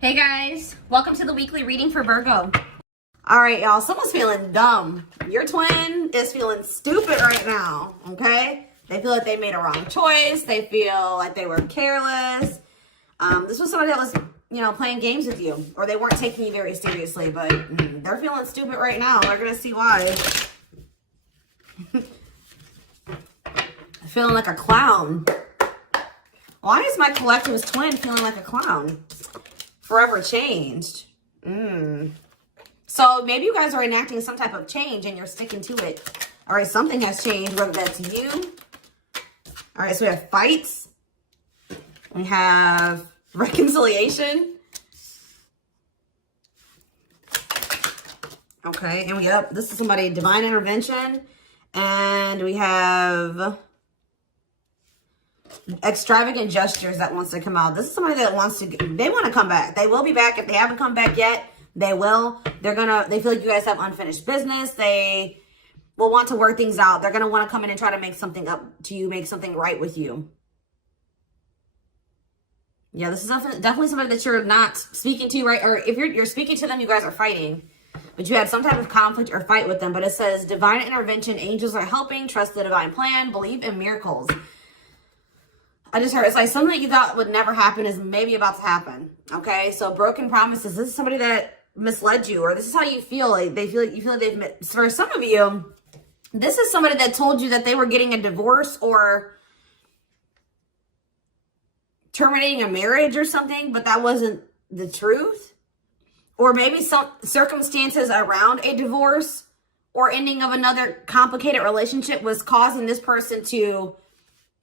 Hey guys, welcome to the weekly reading for Virgo. All right, y'all, someone's feeling dumb. Your twin is feeling stupid right now, okay? They feel like they made a wrong choice. They feel like they were careless. This was somebody that was, playing games with you, or they weren't taking you very seriously, but they're feeling stupid right now. We're going to see why. Feeling like a clown. Why is my collective's twin feeling like a clown? Forever changed. So maybe you guys are enacting some type of change and you're sticking to it. All right, something has changed, whether that's you. All right, so we have fights. We have reconciliation. Okay, and this is somebody, divine intervention. And we have extravagant gestures that wants to come out. This is somebody that they want to come back. They will be back. If they haven't come back yet, they will. They feel like you guys have unfinished business. They will want to work things out. They're going to want to come in and try to make something up to you, make something right with you. Yeah, this is definitely somebody that you're not speaking to, right? Or if you're speaking to them, you guys are fighting. But you had some type of conflict or fight with them. But it says, divine intervention, angels are helping, trust the divine plan, believe in miracles. I just heard it's like something that you thought would never happen is maybe about to happen. Okay, so broken promises. This is somebody that misled you, or this is how you feel. Like you feel like they've. For some of you, this is somebody that told you that they were getting a divorce or terminating a marriage or something, but that wasn't the truth. Or maybe some circumstances around a divorce or ending of another complicated relationship was causing this person to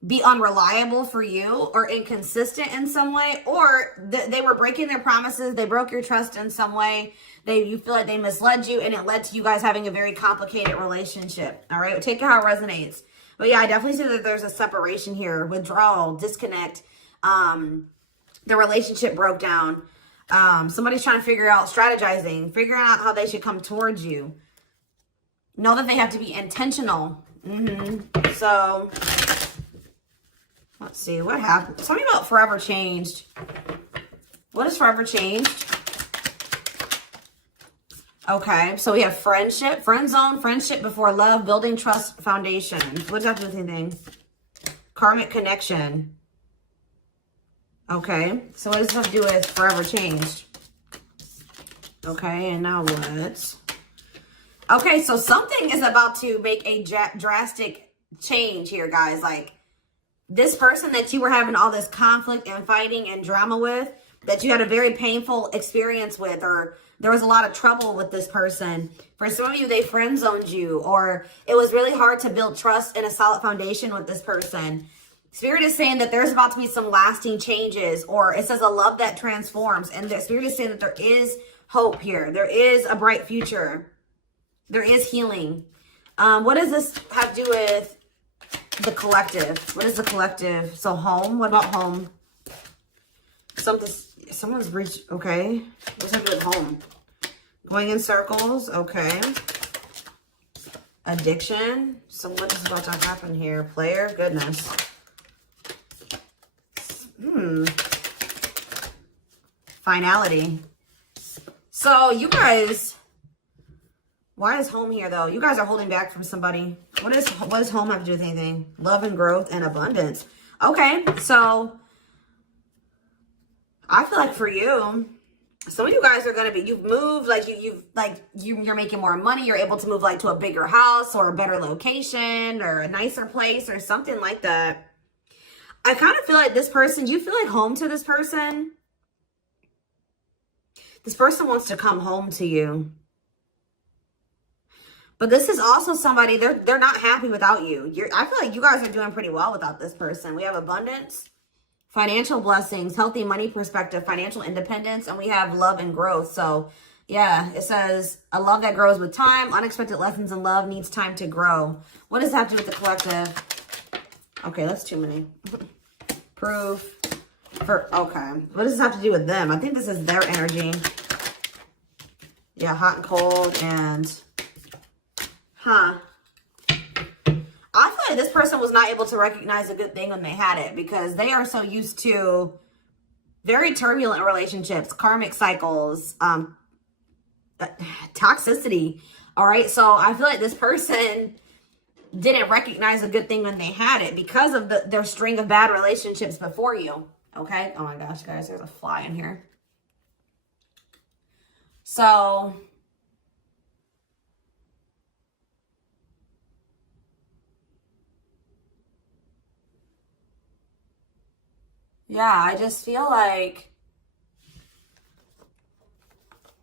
be unreliable for you or inconsistent in some way, or they were breaking their promises. They broke your trust in some way. You feel like they misled you and it led to you guys having a very complicated relationship. All right. Take it how it resonates. But yeah, I definitely see that there's a separation here, withdrawal, disconnect. The relationship broke down. Somebody's trying to figure out strategizing, figuring out how they should come towards you. Know that they have to be intentional. So let's see what happened. Tell me about forever changed. What is forever changed? Okay, so we have friendship, friend zone, friendship before love, building trust foundation. What does that have to do with anything? Karmic connection. Okay, so what does this have to do with forever changed? Okay, and now what? Okay, so something is about to make a drastic change here, guys. Like, this person that you were having all this conflict and fighting and drama with, that you had a very painful experience with, or there was a lot of trouble with this person. For some of you, they friend zoned you, or it was really hard to build trust and a solid foundation with this person. Spirit is saying that there's about to be some lasting changes, or it says a love that transforms. And the Spirit is saying that there is hope here. There is a bright future. There is healing. What does this have to do with the collective? What is the collective? So home. What about home? Someone's reached. Okay. What's that do with home? Going in circles. Okay. Addiction. So what is about to happen here? Player. Goodness. Finality. So you guys. Why is home here, though? You guys are holding back from somebody. What does home have to do with anything? Love and growth and abundance. Okay, so I feel like for you, some of you guys are going to be, you've moved, like you're making more money. You're able to move like to a bigger house or a better location or a nicer place or something like that. I kind of feel like this person, do you feel like home to this person? This person wants to come home to you. But this is also somebody, they're not happy without you. I feel like you guys are doing pretty well without this person. We have abundance, financial blessings, healthy money perspective, financial independence, and we have love and growth. So yeah, it says a love that grows with time. Unexpected lessons in love needs time to grow. What does that have to do with the collective? Okay, that's too many. Proof. Okay. What does this have to do with them? I think this is their energy. Yeah, hot and cold and... I feel like this person was not able to recognize a good thing when they had it because they are so used to Very turbulent relationships, karmic cycles, toxicity. All right. So I feel like this person didn't recognize a good thing when they had it because of their string of bad relationships before you. Okay. Oh my gosh, guys, there's a fly in here. So yeah, I just feel like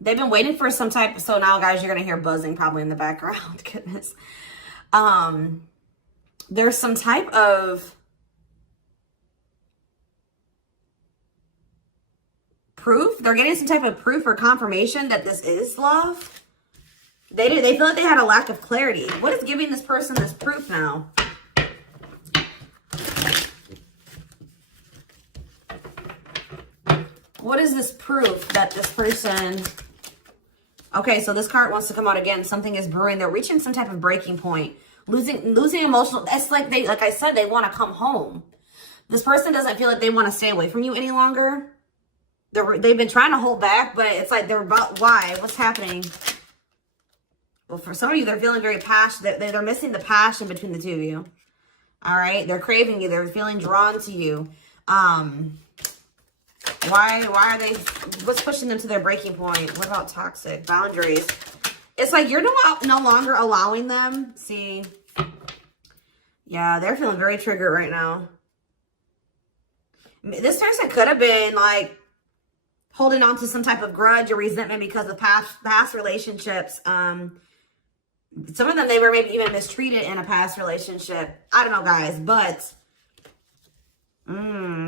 they've been waiting for some type. So now, guys, you're gonna hear buzzing probably in the background. Goodness. There's some type of proof. They're getting some type of proof or confirmation that this is love. They feel like they had a lack of clarity. What is giving this person this proof now? What is this proof that this person... Okay, so this card wants to come out again. Something is brewing. They're reaching some type of breaking point. Losing emotional... It's like like I said, they want to come home. This person doesn't feel like they want to stay away from you any longer. They've been trying to hold back, but it's like they're about... Why? What's happening? Well, for some of you, they're feeling very passionate. They're missing the passion between the two of you. All right? They're craving you. They're feeling drawn to you. Why are they... What's pushing them to their breaking point? What about toxic? Boundaries. It's like you're no longer allowing them. See? Yeah, they're feeling very triggered right now. This person could have been like holding on to some type of grudge or resentment because of past relationships. Some of them, they were maybe even mistreated in a past relationship. I don't know, guys, but...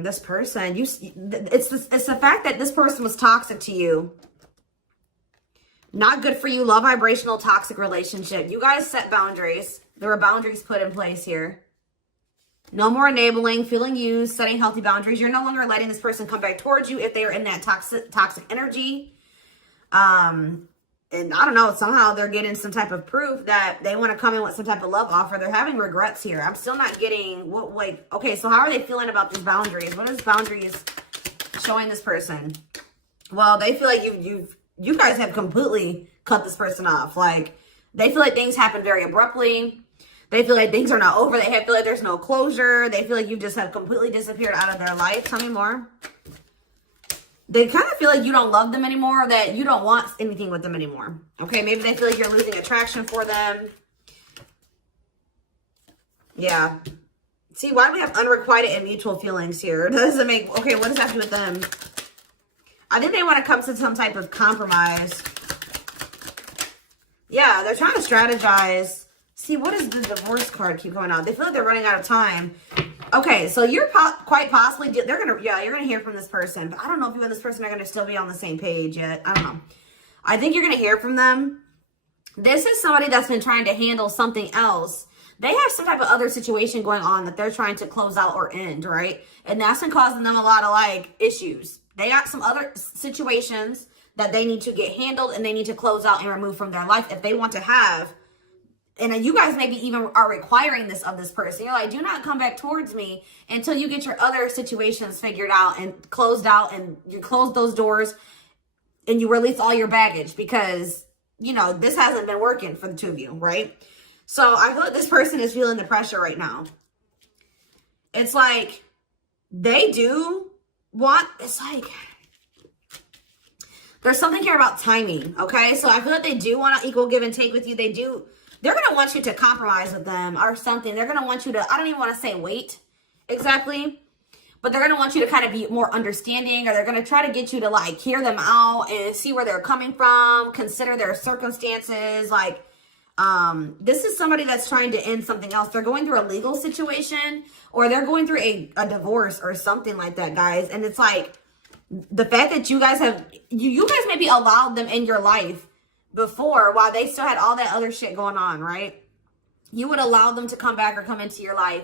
this person, it's the fact that this person was toxic to you. Not good for you. Low vibrational toxic relationship. You guys set boundaries. There were boundaries put in place here. No more enabling, feeling used, setting healthy boundaries. You're no longer letting this person come back towards you if they are in that toxic energy. And I don't know, somehow they're getting some type of proof that they want to come in with some type of love offer. They're having regrets here. I'm still not getting what, like, okay, so how are they feeling about these boundaries? What is boundaries showing this person? Well, they feel like you guys have completely cut this person off. Like, they feel like things happen very abruptly. They feel like things are not over. They feel like there's no closure. They feel like you just have completely disappeared out of their life. Tell me more. They kind of feel like you don't love them anymore, or that you don't want anything with them anymore. Okay, maybe they feel like you're losing attraction for them. Yeah. See, why do we have unrequited and mutual feelings here? Doesn't make... Okay, what does that have to do with them? I think they want to come to some type of compromise. Yeah, they're trying to strategize. See, what does the divorce card keep going on? They feel like they're running out of time. Okay, so you're quite possibly, you're going to hear from this person. But I don't know if you and this person are going to still be on the same page yet. I don't know. I think you're going to hear from them. This is somebody that's been trying to handle something else. They have some type of other situation going on that they're trying to close out or end, right? And that's been causing them a lot of, like, issues. They got some other situations that they need to get handled and they need to close out and remove from their life if they want to have... And you guys maybe even are requiring this of this person. You're like, do not come back towards me until you get your other situations figured out and closed out, and you close those doors and you release all your baggage because, you know, this hasn't been working for the two of you, right? So I feel like this person is feeling the pressure right now. It's like they do want, it's like, there's something here about timing, okay? So I feel like they do want to equal give and take with you. They do. They're going to want you to compromise with them or something. They're going to want you to, I don't even want to say wait exactly, but they're going to want you to kind of be more understanding, or they're going to try to get you to, like, hear them out and see where they're coming from, consider their circumstances. Like, this is somebody that's trying to end something else. They're going through a legal situation, or they're going through a divorce or something like that, guys. And it's like the fact that you guys have, you guys maybe allowed them in your life before while they still had all that other shit going on, right? You would allow them to come back or come into your life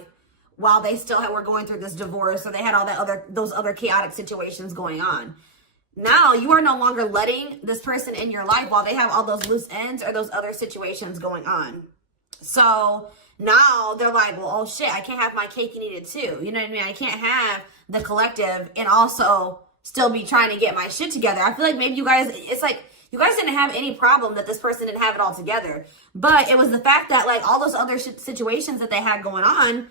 while they still were going through this divorce, or they had all that those other chaotic situations going on. Now you are no longer letting this person in your life while they have all those loose ends or those other situations going on. So now they're like, well, oh shit, I can't have my cake and eat it too. You know what I mean? I can't have the collective and also still be trying to get my shit together. I feel like maybe you guys, it's like, you guys didn't have any problem that this person didn't have it all together. But it was the fact that, like, all those other situations that they had going on,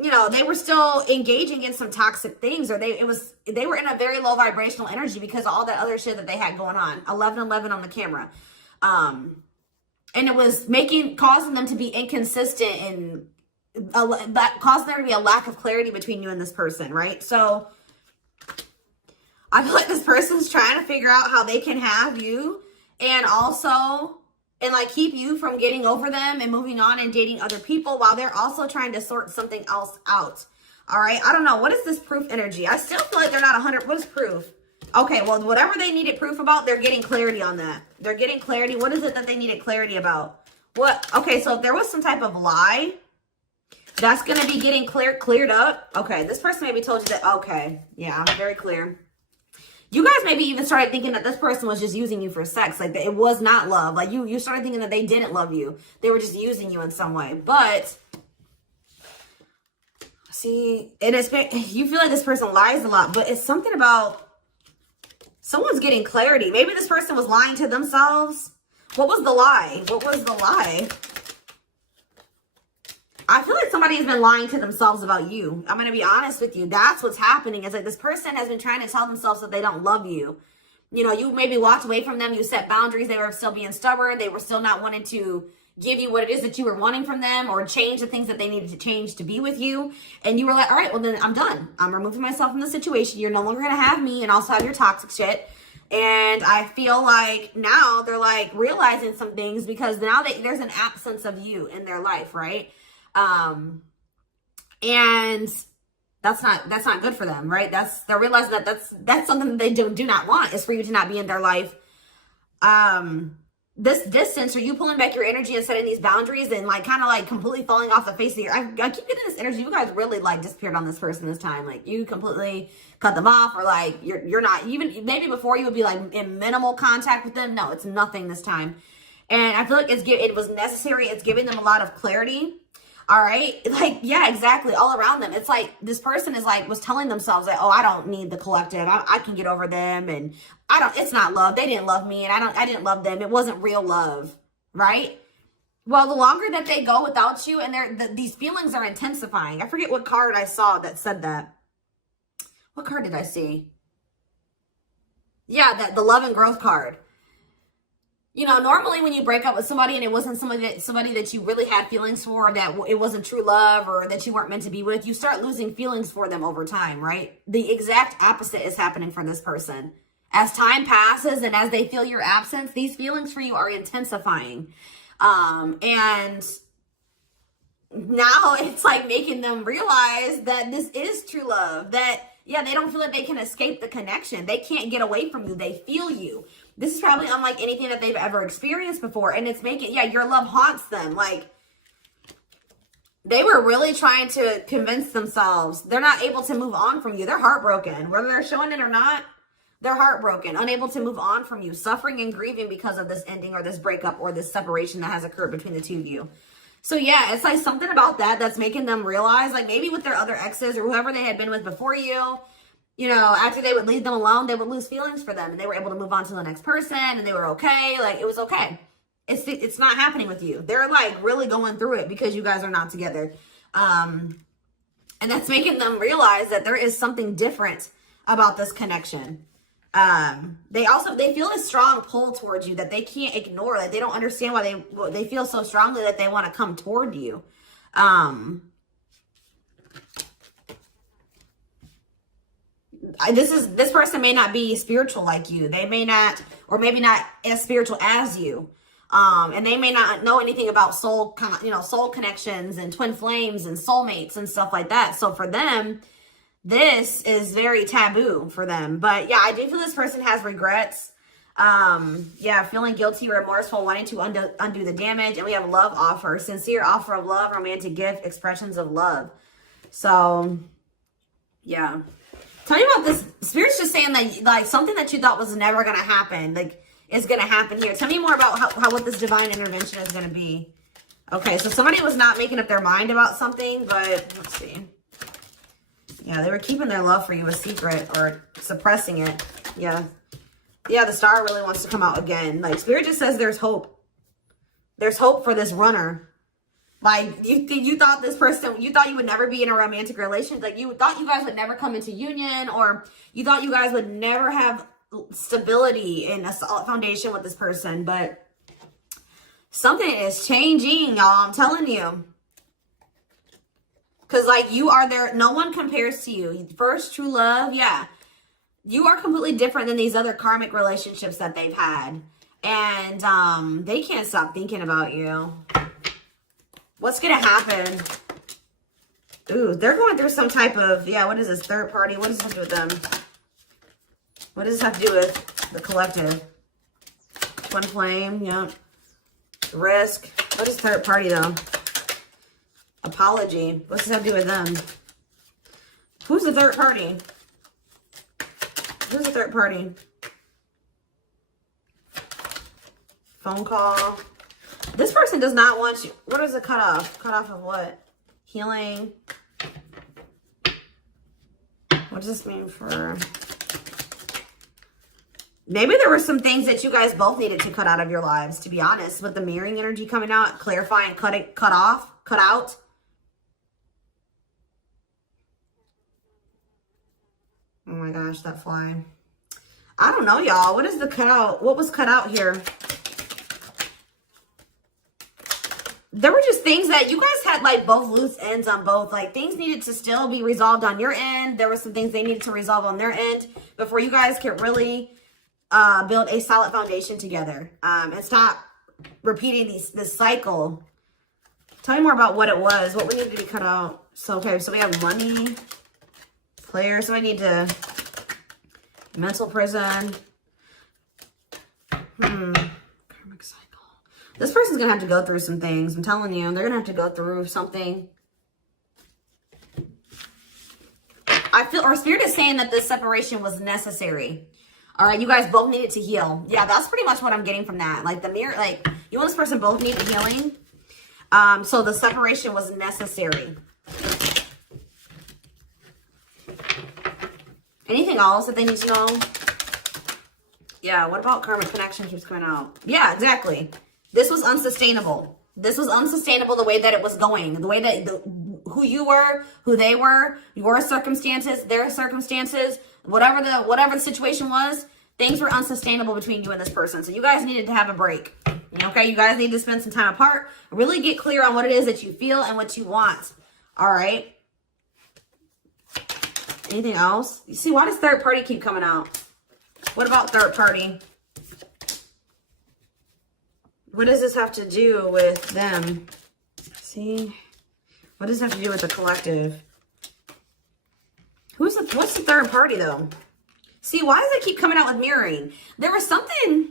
you know, they were still engaging in some toxic things, or they were in a very low vibrational energy because of all that other shit that they had going on. 1111 on the camera. And it was causing them to be inconsistent, and that caused there to be a lack of clarity between you and this person, right? So I feel like this person's trying to figure out how they can have you and also, and like keep you from getting over them and moving on and dating other people, while they're also trying to sort something else out. All right. I don't know. What is this proof energy? I still feel like they're not 100. What is proof? Okay. Well, whatever they needed proof about, they're getting clarity on that. They're getting clarity. What is it that they needed clarity about? What? Okay. So if there was some type of lie, that's going to be getting cleared up. Okay. This person maybe told you that. Okay. Yeah, I'm very clear. You guys maybe even started thinking that this person was just using you for sex. Like, that it was not love. Like, you started thinking that they didn't love you. They were just using you in some way. But, see, and you feel like this person lies a lot. But it's something about someone's getting clarity. Maybe this person was lying to themselves. What was the lie? What was the lie? I feel like somebody has been lying to themselves about you. I'm going to be honest with you. That's what's happening. It's like this person has been trying to tell themselves that they don't love you. You know, you maybe walked away from them. You set boundaries. They were still being stubborn. They were still not wanting to give you what it is that you were wanting from them, or change the things that they needed to change to be with you. And you were like, all right, well, then I'm done. I'm removing myself from the situation. You're no longer going to have me and also have your toxic shit. And I feel like now they're like realizing some things, because now there's an absence of you in their life, right? And that's not good for them, right? They're realizing that that's something that they do not want, is for you to not be in their life. This distance, or you pulling back your energy and setting these boundaries, and like kind of like completely falling off the face of your, I keep getting this energy. You guys really like disappeared on this person this time. Like, you completely cut them off, or like you're not even, maybe before you would be like in minimal contact with them. No, it's nothing this time. And I feel like it was necessary. It's giving them a lot of clarity. All right. Like, yeah, exactly. All around them. It's like this person was telling themselves that, oh, I don't need the collective. I can get over them. And it's not love. They didn't love me, and I didn't love them. It wasn't real love. Right. Well, the longer that they go without you, and these feelings are intensifying. I forget what card I saw that said that. What card did I see? Yeah, the love and growth card. You know, normally when you break up with somebody and it wasn't somebody that you really had feelings for, that it wasn't true love, or that you weren't meant to be with, you start losing feelings for them over time, right? The exact opposite is happening for this person. As time passes and as they feel your absence, these feelings for you are intensifying. And now it's like making them realize that this is true love, that, yeah, they don't feel like they can escape the connection. They can't get away from you. They feel you. This is probably unlike anything that they've ever experienced before. And it's making, yeah, your love haunts them. Like, they were really trying to convince themselves they're not able to move on from you. They're heartbroken. Whether they're showing it or not, they're heartbroken, unable to move on from you, suffering and grieving because of this ending, or this breakup, or this separation that has occurred between the two of you. So yeah, it's like something about that's making them realize, like, maybe with their other exes or whoever they had been with before you, you know, after they would leave them alone, they would lose feelings for them, and they were able to move on to the next person, and they were okay. Like, it was okay. It's not happening with you. They're like really going through it because you guys are not together. And that's making them realize that there is something different about this connection. They feel a strong pull towards you that they can't ignore. Like, they don't understand why they feel so strongly that they want to come toward you. This person may not be spiritual like you. They may not, or maybe not as spiritual as you. And they may not know anything about soul connections and twin flames and soulmates and stuff like that. So for them, this is very taboo for them. But yeah, I do feel this person has regrets. Yeah, feeling guilty, remorseful, wanting to undo the damage. And we have love offer, sincere offer of love, romantic gift, expressions of love. So yeah. Tell me about this. Spirit's just saying that, like, something that you thought was never going to happen, like, is going to happen here. Tell me more about what this divine intervention is going to be. Okay, so somebody was not making up their mind about something, but let's see. Yeah, they were keeping their love for you a secret or suppressing it. Yeah. Yeah, the star really wants to come out again. Like, Spirit just says there's hope. There's hope for this runner. Like, you thought this person, you thought you would never be in a romantic relationship. Like, you thought you guys would never come into union, or you thought you guys would never have stability and a solid foundation with this person. But something is changing, y'all. I'm telling you. Because, like, you are there. No one compares to you. First true love, yeah. You are completely different than these other karmic relationships that they've had. And they can't stop thinking about you. What's going to happen? Ooh, they're going through some type of, yeah, what is this? Third party? What does this have to do with them? What does this have to do with the collective? Twin flame, yeah. Risk. What is third party, though? Apology. What's this have to do with them? Who's the third party? Who's the third party? Phone call. This person does not want you. What is the cutoff? Cutoff of what? Healing. What does this mean for... Maybe there were some things that you guys both needed to cut out of your lives, to be honest. With the mirroring energy coming out, clarifying, cut out. Oh my gosh, that fly. I don't know, y'all. What is the cutout? What was cut out here? There were just things that you guys had, like, both loose ends on both. Like, things needed to still be resolved on your end. There were some things they needed to resolve on their end before you guys could really build a solid foundation together. And stop repeating this cycle. Tell me more about what it was. What we needed to be cut out. So, okay, so we have money. Player. So I need to... Mental prison. Karmic cycle. This person's going to have to go through some things. I'm telling you. They're going to have to go through something. I feel, or Spirit is saying that this separation was necessary. All right. You guys both needed to heal. Yeah, that's pretty much what I'm getting from that. Like, the mirror, like, you and this person both needed healing. So the separation was necessary. Anything else that they need to know? Yeah, what about karmic connection keeps coming out? Yeah, exactly. This was unsustainable. This was unsustainable the way that it was going. The way that, who you were, who they were, your circumstances, their circumstances, whatever the situation was, things were unsustainable between you and this person. So you guys needed to have a break. Okay, you guys need to spend some time apart. Really get clear on what it is that you feel and what you want. All right. Anything else? You see, why does third party keep coming out? What about third party? What does this have to do with them? See? What does this have to do with the collective? What's the third party, though? See, why does it keep coming out with mirroring? There was something...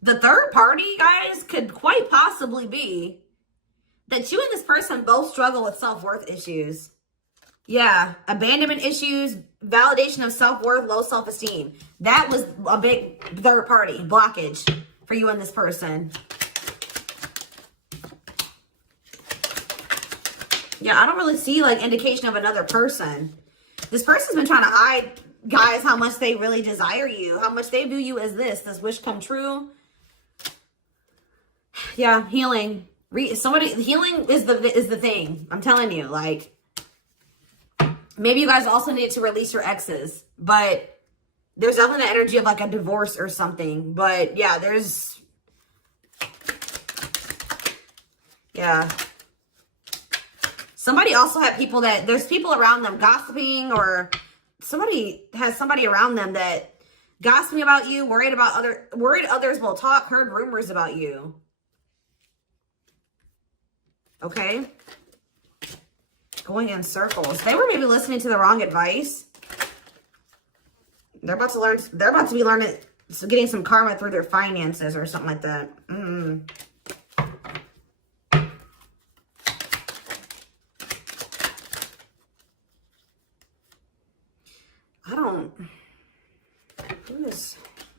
The third party, guys, could quite possibly be that you and this person both struggle with self-worth issues. Yeah, abandonment issues, validation of self-worth, low self-esteem. That was a big third party blockage for you and this person. Yeah, I don't really see, like, indication of another person. This person's been trying to hide, guys, how much they really desire you, how much they view you as this wish come true. Yeah, healing. Healing is the thing. I'm telling you, like, maybe you guys also need to release your exes, but there's definitely the energy of, like, a divorce or something. But yeah, yeah. Somebody also had people there's people around them gossiping, or somebody has somebody around them that gossiping about you, worried others will talk, heard rumors about you. Okay. Going in circles. They were maybe listening to the wrong advice. They're about to be learning, getting some karma through their finances or something like that.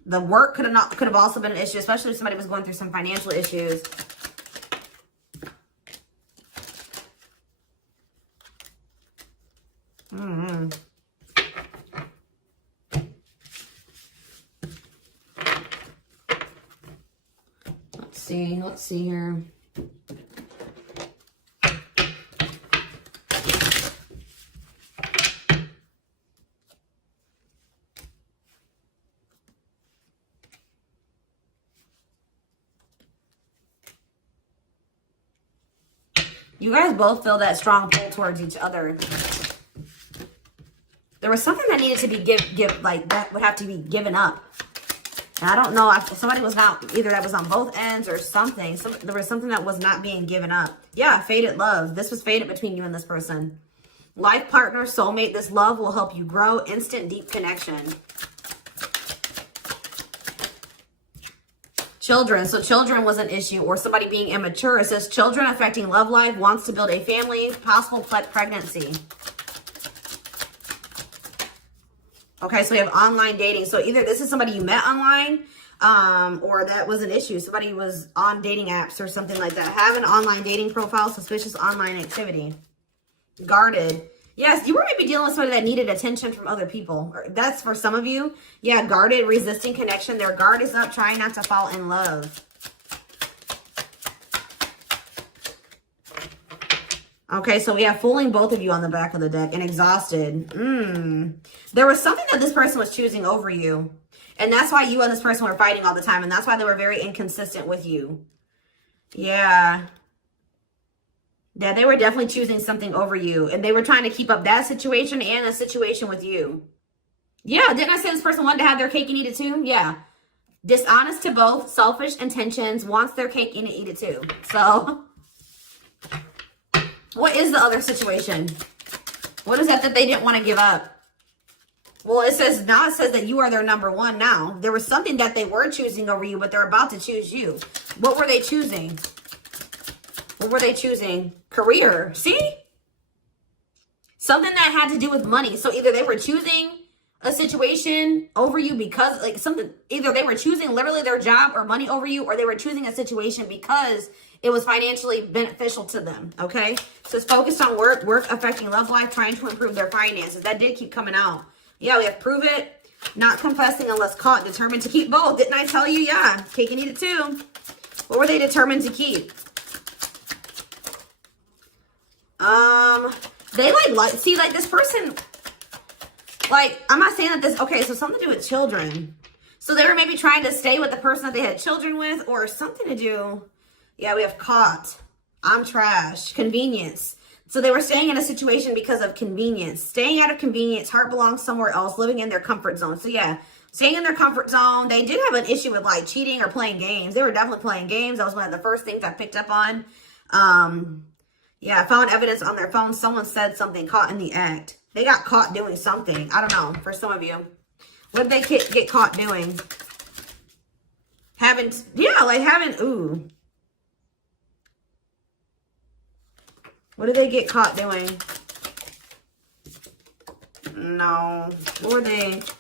The work could have also been an issue, especially if somebody was going through some financial issues. see. Let's see here. You guys both feel that strong pull towards each other. There was something that needed to be like that would have to be given up. And I don't know if somebody was not, either that was on both ends or something. There was something that was not being given up. Yeah, fated love. This was fated between you and this person. Life partner, soulmate. This love will help you grow. Instant deep connection. Children. So children was an issue, or somebody being immature. It says children affecting love life, wants to build a family, possible pregnancy. Okay, so we have online dating. So either this is somebody you met online, or that was an issue. Somebody was on dating apps or something like that. Have an online dating profile, suspicious online activity. Guarded. Yes, you were maybe dealing with somebody that needed attention from other people. That's for some of you. Yeah, guarded, resisting connection. Their guard is up, trying not to fall in love. Okay, so we have fooling both of you on the back of the deck and exhausted. There was something that this person was choosing over you. And that's why you and this person were fighting all the time. And that's why they were very inconsistent with you. Yeah. Yeah, they were definitely choosing something over you. And they were trying to keep up that situation and a situation with you. Yeah, didn't I say this person wanted to have their cake and eat it too? Yeah. Dishonest to both, selfish intentions, wants their cake and eat it too. So, what is the other situation? What is that they didn't want to give up? Well, it says that you are their number one now. There was something that they were choosing over you, but they're about to choose you. What were they choosing? What were they choosing? Career. See? Something that had to do with money. So either they were choosing a situation over you because like something, either they were choosing literally their job or money over you, or they were choosing a situation because it was financially beneficial to them. Okay. So it's focused on work affecting love life, trying to improve their finances. That did keep coming out. Yeah, we have prove it, not confessing unless caught, determined to keep both. Didn't I tell you? Yeah, cake and eat it too. What were they determined to keep? They see, like this person, like, I'm not saying that this, okay, so something to do with children. So they were maybe trying to stay with the person that they had children with, or something to do. Yeah, we have caught. I'm trash. Convenience. So they were staying in a situation because of convenience. Staying out of convenience. Heart belongs somewhere else. Living in their comfort zone. So yeah, staying in their comfort zone. They did have an issue with like cheating or playing games. They were definitely playing games. That was one of the first things I picked up on. Yeah, I found evidence on their phone. Someone said something, caught in the act. They got caught doing something. I don't know, for some of you. What did they get caught doing? Ooh. What did they get caught doing? No. What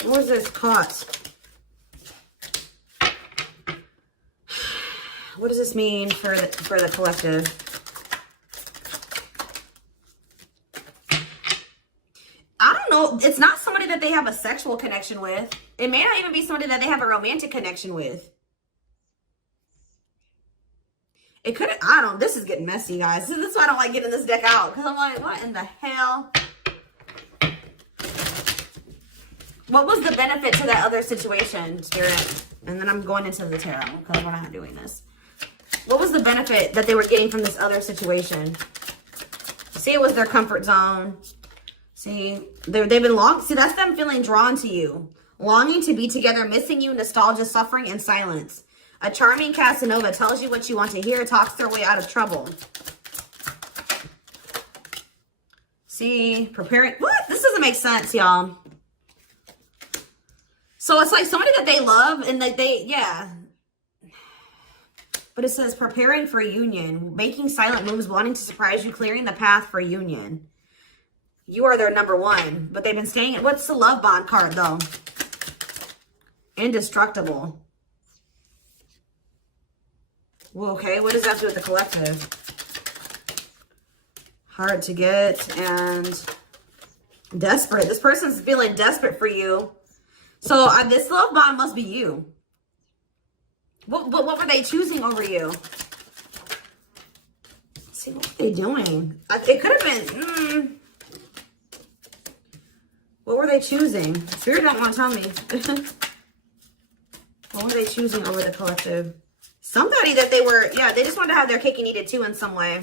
was this caught? What does this mean for the collective? I don't know. It's not somebody that they have a sexual connection with. It may not even be somebody that they have a romantic connection with. It could, I don't know. This is getting messy, guys. This is why I don't like getting this deck out. Because I'm like, what in the hell? What was the benefit to that other situation, Spirit? And then I'm going into the tarot because we're not doing this. What was the benefit that they were getting from this other situation? See, it was their comfort zone. See, they've been see, that's them feeling drawn to you. Longing to be together, missing you, nostalgia, suffering, and silence. A charming Casanova tells you what you want to hear, talks their way out of trouble. See, preparing. What? This doesn't make sense, y'all. So it's like somebody that they love and that yeah. But it says preparing for a union, making silent moves, wanting to surprise you, clearing the path for union. You are their number one, but they've been staying. What's the love bond card, though? Indestructible. Well, okay, what does that do with the collective? Hard to get and desperate. This person's feeling desperate for you. So this love bond must be you. What were they choosing over you? Let's see, what were they doing? It could have been, what were they choosing? Spirit don't want to tell me. What were they choosing over the collective? Somebody that they were, yeah, they just wanted to have their cake and eat it too in some way.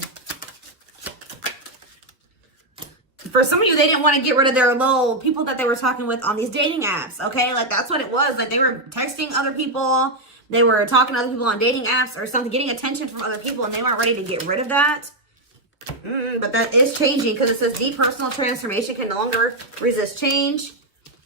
For some of you, they didn't want to get rid of their little people that they were talking with on these dating apps, okay? Like, that's what it was. Like, they were texting other people. They were talking to other people on dating apps or something, getting attention from other people, and they weren't ready to get rid of that. But that is changing because it says deep personal transformation can no longer resist change.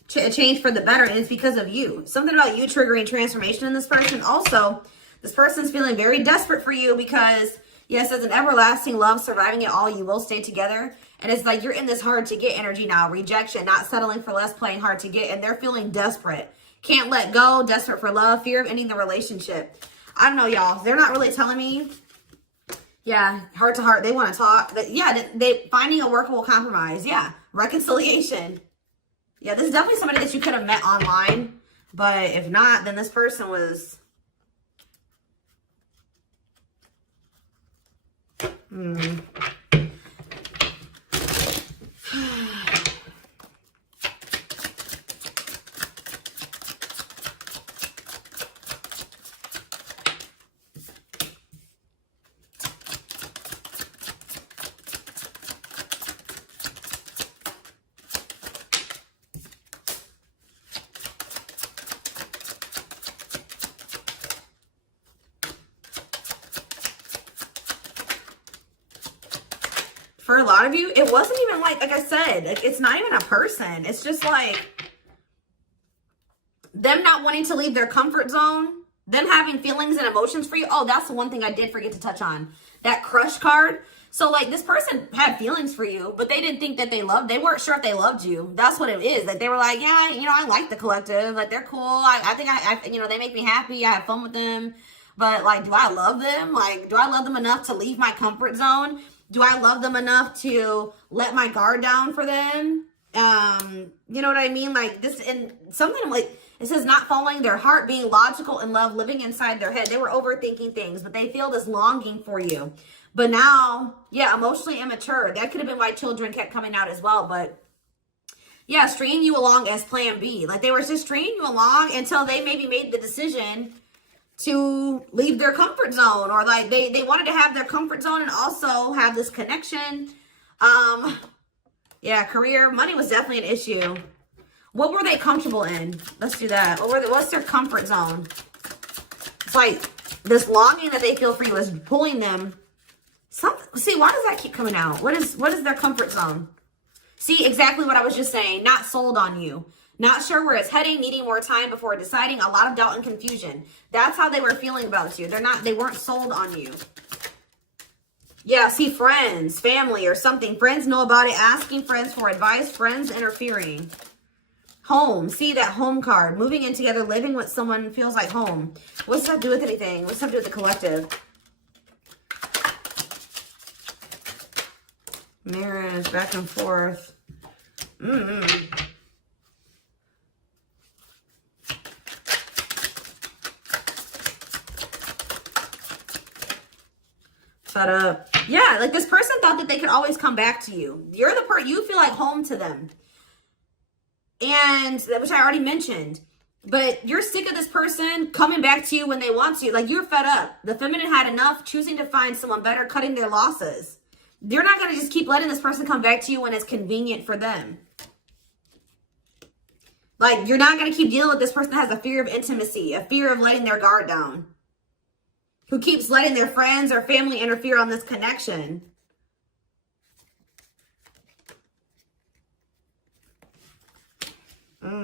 Change for the better, and it's because of you. Something about you triggering transformation in this person. Also, this person's feeling very desperate for you because, yes, as an everlasting love, surviving it all, you will stay together. And it's like you're in this hard to get energy now. Rejection, not settling for less, playing hard to get. And they're feeling desperate. Can't let go, desperate for love, fear of ending the relationship. I don't know, y'all. They're not really telling me. Yeah, heart to heart. They want to talk. Yeah, they finding a workable compromise. Yeah, reconciliation. Yeah, this is definitely somebody that you could have met online. But if not, then this person was... For a lot of you, it wasn't even like I said, it's not even a person. It's just like them not wanting to leave their comfort zone, them having feelings and emotions for you. Oh, that's the one thing I did forget to touch on. That crush card. So like this person had feelings for you, but they didn't think that they weren't sure if they loved you. That's what it is. Like they were like, yeah, you know, I like the collective. Like they're cool. I think I you know, they make me happy. I have fun with them. But like, do I love them? Like, do I love them enough to leave my comfort zone? Do I love them enough to let my guard down for them? You know what I mean? Like this, and something like, it says not following their heart, being logical in love, living inside their head. They were overthinking things, but they feel this longing for you. But now, yeah, emotionally immature. That could have been why children kept coming out as well. But yeah, stringing you along as plan B. Like they were just stringing you along until they maybe made the decision to leave their comfort zone, or like they wanted to have their comfort zone and also have this connection. Yeah, career, money was definitely an issue. What were they comfortable in? Let's do that. What's their comfort zone? It's like this longing that they feel for you is pulling them. See, why does that keep coming out? What is their comfort zone? See, exactly what I was just saying. Not sold on you. Not sure where it's heading, needing more time before deciding, a lot of doubt and confusion. That's how they were feeling about you. They weren't sold on you. Yeah, see, friends, family or something. Friends know about it, asking friends for advice, friends interfering. Home, see that home card. Moving in together, living with someone feels like home. What's that to do with anything? What's that to do with the collective? Marriage, back and forth. Shut up. Yeah, like this person thought that they could always come back to you. You're the person, you feel like home to them. And, which I already mentioned. But you're sick of this person coming back to you when they want to. Like, you're fed up. The feminine had enough, choosing to find someone better, cutting their losses. You're not going to just keep letting this person come back to you when it's convenient for them. Like, you're not going to keep dealing with this person that has a fear of intimacy, a fear of letting their guard down, who keeps letting their friends or family interfere on this connection. All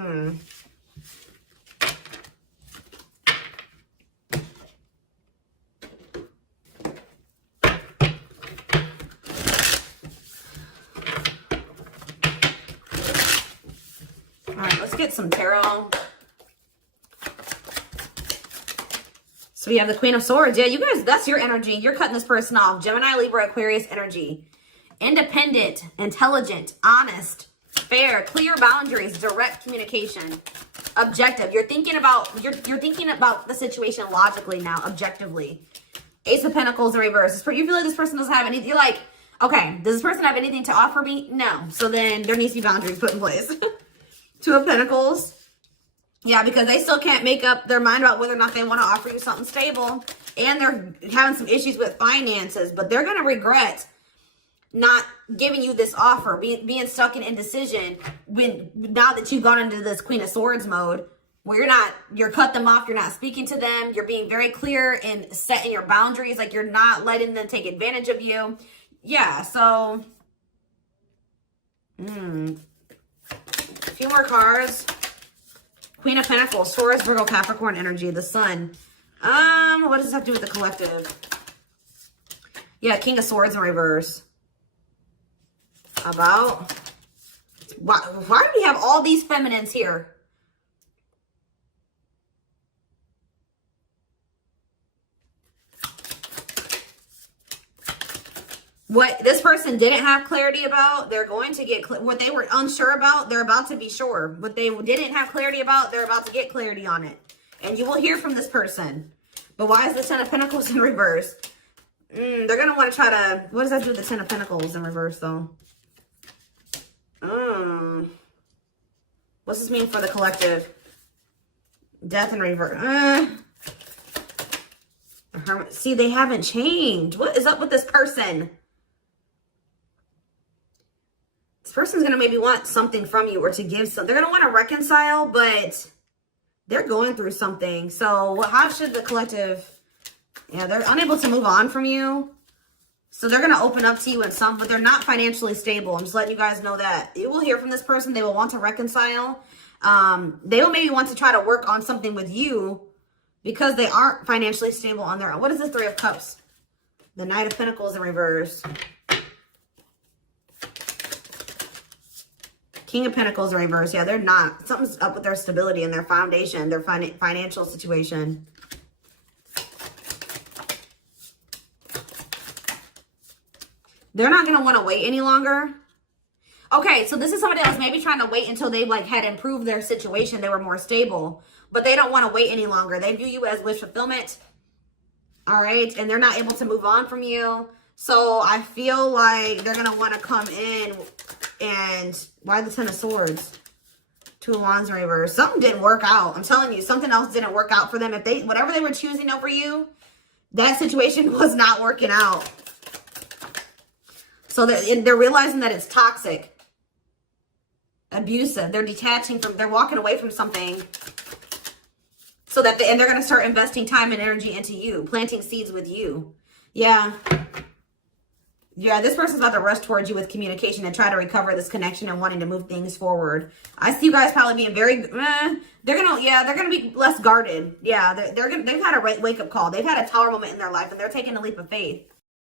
right, let's get some tarot. So we have the Queen of Swords. Yeah, you guys, that's your energy. You're cutting this person off. Gemini, Libra, Aquarius energy. Independent, intelligent, honest, fair, clear boundaries, direct communication. Objective. You're thinking about the situation logically now, objectively. Ace of Pentacles in reverse. You feel like this person doesn't have anything. You're like, okay, does this person have anything to offer me? No. So then there needs to be boundaries put in place. Two of Pentacles. Yeah, because they still can't make up their mind about whether or not they want to offer you something stable. And they're having some issues with finances, but they're going to regret not giving you this offer, being stuck in indecision now that you've gone into this Queen of Swords mode where you're cut them off, you're not speaking to them, you're being very clear and setting your boundaries, like you're not letting them take advantage of you. Yeah, so a few more cards. Queen of Pentacles, Taurus, Virgo, Capricorn energy, the Sun. What does this have to do with the collective? Yeah, King of Swords in reverse. About why do we have all these feminines here? What this person didn't have clarity about, they're going to get what they were unsure about, they're about to be sure. What they didn't have clarity about, they're about to get clarity on it. And you will hear from this person. But why is the Ten of Pentacles in reverse? They're going to want to try to, what does that do with the Ten of Pentacles in reverse though? What's this mean for the collective? Death in reverse. See, they haven't changed. What is up with this person? This person's going to maybe want something from you or to give something. They're going to want to reconcile, but they're going through something. So how should the collective... Yeah, they're unable to move on from you. So they're going to open up to you in some, but they're not financially stable. I'm just letting you guys know that. You will hear from this person. They will want to reconcile. They will maybe want to try to work on something with you because they aren't financially stable on their own. What is the Three of Cups? The Knight of Pentacles in reverse. King of Pentacles in reverse. Yeah, they're not. Something's up with their stability and their foundation, their financial situation. They're not going to want to wait any longer. Okay, so this is somebody that was maybe trying to wait until they had improved their situation. They were more stable. But they don't want to wait any longer. They view you as wish fulfillment. All right? And they're not able to move on from you. So I feel like they're going to want to come in and... Why the Ten of Swords? Two of Wands in reverse. Something didn't work out. I'm telling you, something else didn't work out for them. Whatever they were choosing over you, that situation was not working out. So they're realizing that it's toxic, abusive. They're detaching from, they're walking away from something so that and they're going to start investing time and energy into you, planting seeds with you. Yeah. Yeah, this person's about to rush towards you with communication and try to recover this connection and wanting to move things forward. I see you guys probably being very, they're going to be less guarded. Yeah, they've had a wake-up call. They've had a tower moment in their life and they're taking a leap of faith.